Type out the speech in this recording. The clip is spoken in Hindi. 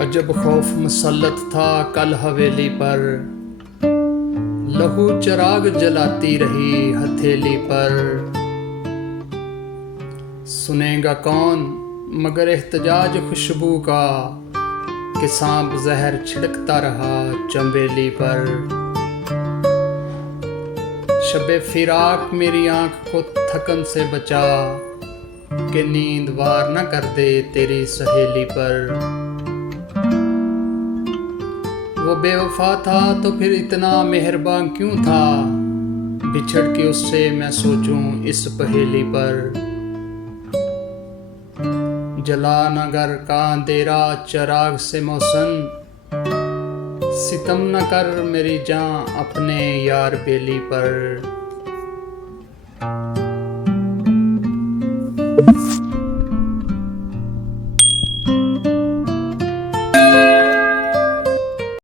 अजब खौफ मुसल्लत था कल हवेली पर, लहू चराग जलाती रही हथेली पर। सुनेगा कौन मगर एहतजाज खुशबू का, कि सांप जहर छिड़कता रहा चंबेली पर। शबे फिराक मेरी आंख को थकन से बचा, कि नींद वार न कर दे तेरी सहेली पर। वो बेवफा था तो फिर इतना मेहरबान क्यों था, बिछड़ के उससे मैं सोचूं इस पहेली पर। जला न घर का अंधेरा चराग से मौसम, सितम न कर मेरी जान अपने यार बेली पर।